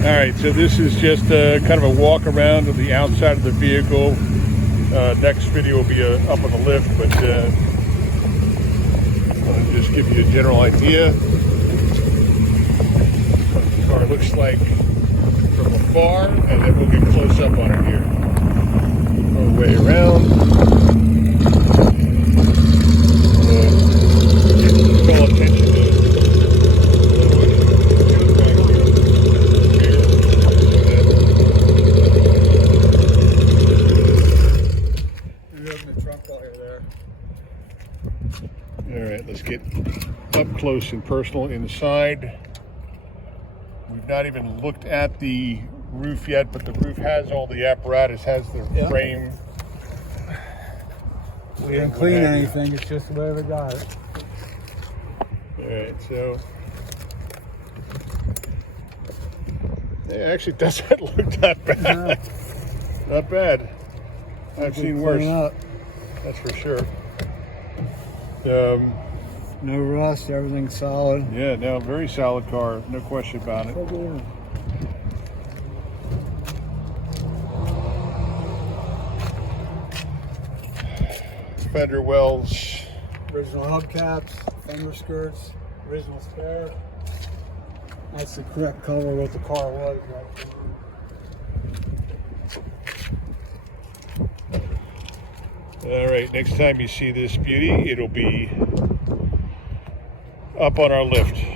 All right, so this is just kind of a walk around of the outside of the vehicle. Next video will be up on the lift, but I'll just give you a general idea what the car looks like from afar, and then we'll get close up on it here. All the way around. Call attention to All right, let's get up close and personal inside. We've not even looked at the roof yet, but the roof has all the apparatus, has the frame. We didn't clean anything, it's just the way we got it. All right, so it actually doesn't look that bad. No. Not bad. I've seen worse. Up. That's for sure. No rust, everything's solid. Yeah, no, very solid car, no question about it. Fender wells. Original hubcaps, fender skirts, original spare. That's the correct color what the car was. All right, next time you see this beauty, it'll be up on our lift.